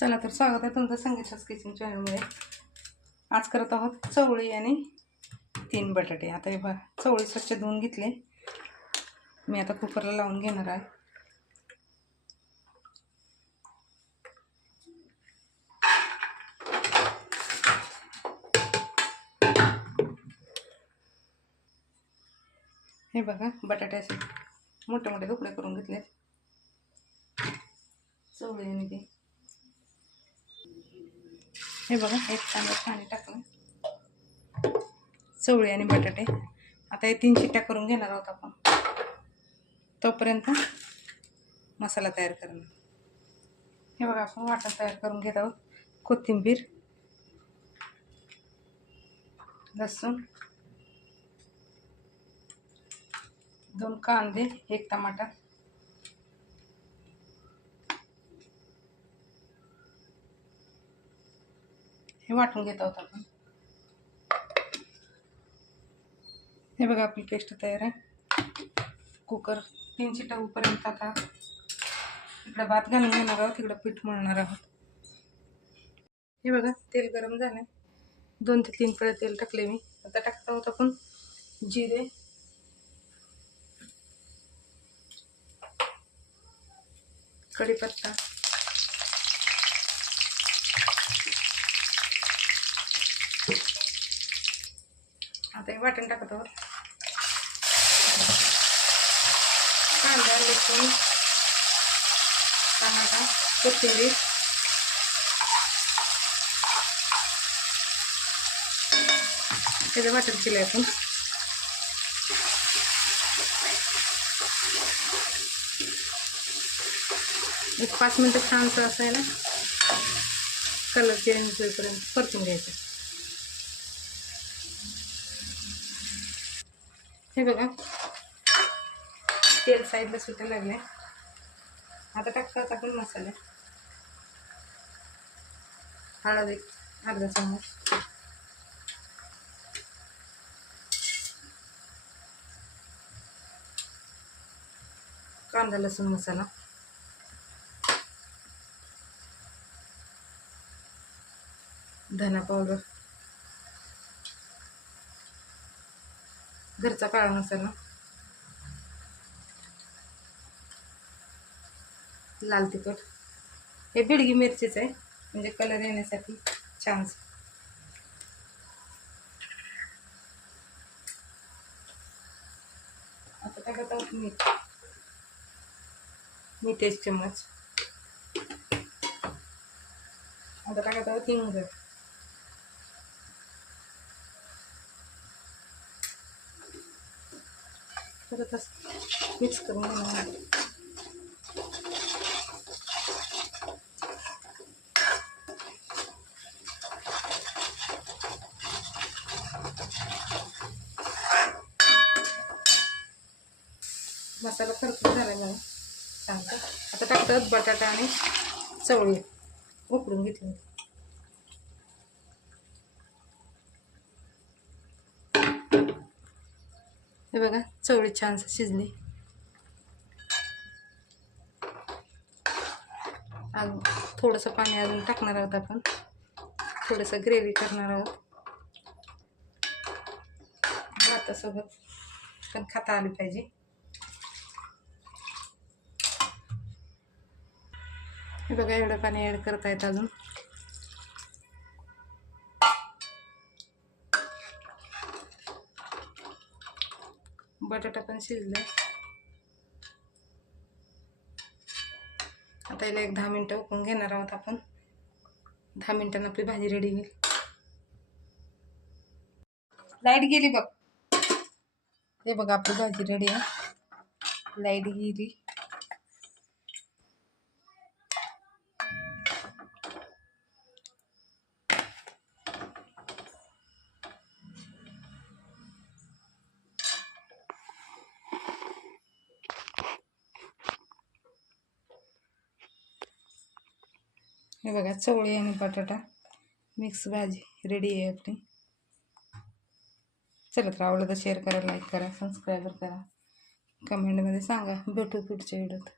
चला तर स्वागत आहे तुमचं संगीताच किचन चॅनलमध्ये आज करत आहोत चवळी आणि तीन बटाटे. आता हे बघा चवळी स्वच्छ धुवून घेतले. मी आता कुकरला लावून घेणार आहे. हे बघा बटाटे असे मोठे मोठे तुकडे करून घेतले चवळी आणि ते. हे बघा एक तांबे पाणी टाकलं चवळी आणि बटाटे. आता हे तीन शिट्ट्या करून घेणार आहोत आपण. तोपर्यंत मसाला तयार करणं हे बघा आपण वाटण तयार करून घेत आहोत. कोथिंबीर लसूण दोन कांदे एक टमाटर. हे वाटून घेत आहोत आपण. हे बघा आपली पेस्ट तयार आहे. कुकर तीन चिटा होईपर्यंत आता इकडं भात घालून घेणार आहोत तिकडं पीठ मळणार आहोत. हे बघा तेल गरम झालं दोन ते तीन पळे तेल टाकले मी. आता टाकत आहोत आपण जिरे. कढीपत्ता. आता वाटण टाकत आहोत. कांदा लसूण टमाटा कोथिंबीर. त्याचं वाटण केलं आहे आपण. एक पाच मिनटं छानसं असं आहे ना कलर चेंज होईपर्यंत परतून घ्यायचं. हे बघा. तेल साईडला सुटायला लागले आता टाकता टाकून मसाले. हळद एक अर्धा चम्मच कांदा लसूण मसाला. धना पावडर. घरचा काळा मसाला लाल तिखट. हे बिडगी मिरचीच आहे. म्हणजे कलर येण्यासाठी छान आता टाकत आहोत मीठ. मीठ एक चम्मच आता टाकत आहोत हिंग. परत असं मिक्स करून घेणार मसाला खरपूस झाला मला सांगतो. आता टाकतात बटाटा आणि चवळी. उकडून घेतली हे बघा चवळी छान शिजली. अजून थोडंसं पाणी अजून टाकणार आहोत आपण. थोडंसं ग्रेव्ही करणार आहोत. भातासोबत पण खाता आली पाहिजे. हे बघा एवढं पाणी ॲड करता येत अजून. बटाटा पण शिजला. आता याला एक दहा मिनटं उकळून घेणार आहोत आपण. दहा मिनिटांना आपली भाजी रेडी होईल. लाइट गेली बघ. हे बघा आपली भाजी रेडी आहे. लाइट गेली. हे बघा चवळी आणि बटाटा मिक्स भाजी रेडी आहे आपली. चला तर आवडलं तर शेअर करा लाईक करा सबस्क्राईबर करा. कमेंटमध्ये सांगा भेटू पुढच्या व्हिडिओत